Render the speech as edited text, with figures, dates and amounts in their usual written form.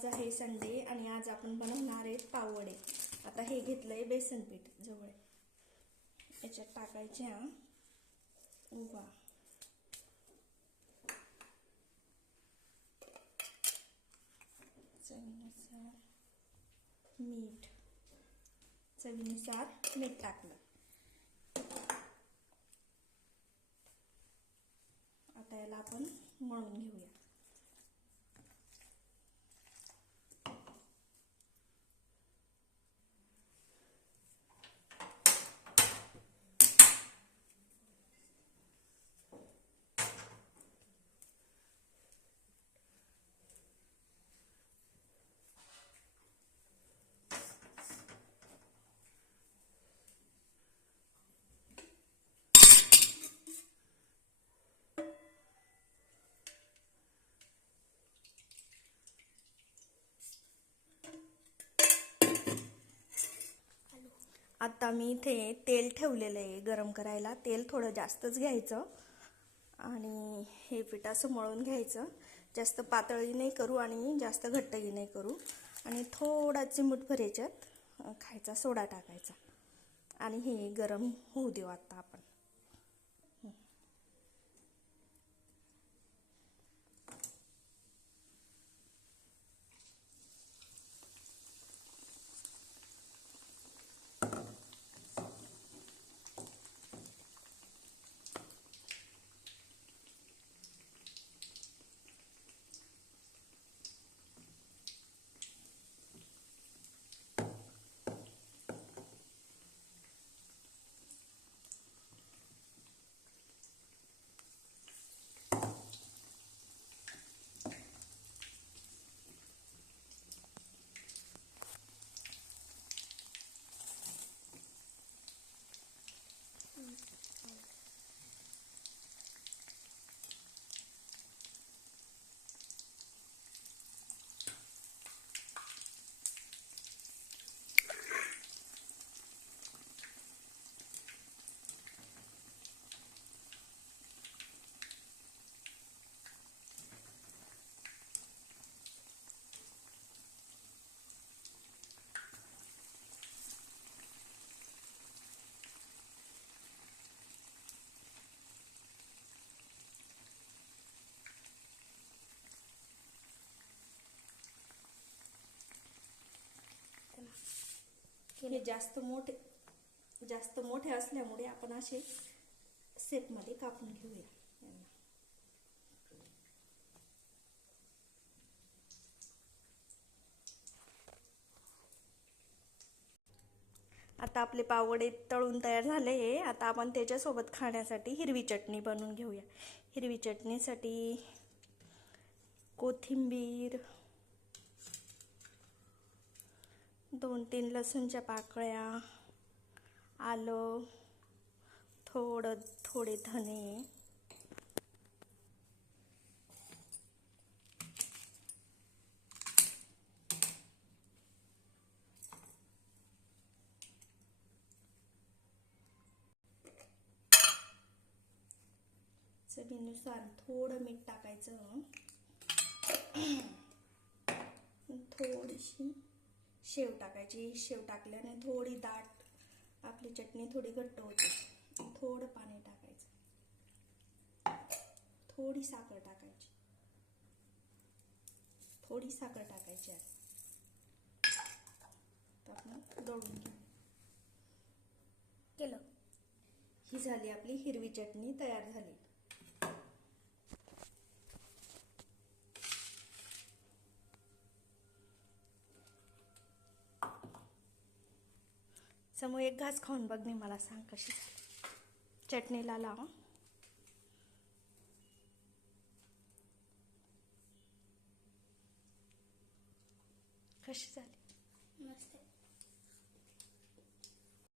आज आहे संडे आणि आज आपण बनवणार आहेत पाववडे। आता हे घेतलंय बेसन पीठ जवळ, याच्यात टाकायचे उभा, चवीनुसार मीठ टाकलं। आता याला आपण मळून घेऊया। आता मी इथे तेल ठेवलेलं आहे गरम करायला। तेल थोडं जास्तच घ्यायचं आणि हे पीठ असं मळून घ्यायचं। जास्त पातळही नाही करू आणि जास्त घट्टही नाही करू। आणि थोडा चिमूटभर याच्यात खायचा सोडा टाकायचा आणि हे गरम होऊ देऊ आता आपण। हे जास्त मोठे असल्यामुळे आपण असे शेप मध्ये कापून घेऊया। आता आपले पाववडे तळून तयार झाले आहे। आता आपण त्याच्यासोबत खाण्यासाठी हिरवी चटणी बनवून घेऊया। हिरवी चटणीसाठी कोथिंबीर, 2-3 लसूणच्या पाकळ्या, आलं, थोडे धने, चवीनुसार थोडं मीठ टाकायचं, थोडीशी शेव टाकायची। शेव टाकल्याने थोडी दाट आपली चटणी थोडी घट्ट होते। थोडं पाणी टाकायचं, थोडी साखर टाकायची, आपण दळून घेऊ। केलं, ही झाली आपली हिरवी चटणी तयार झाली। समू एक घास खाऊन बघ, मी मला सांग कशी झाली। चटणीला लाव, कशी झाली।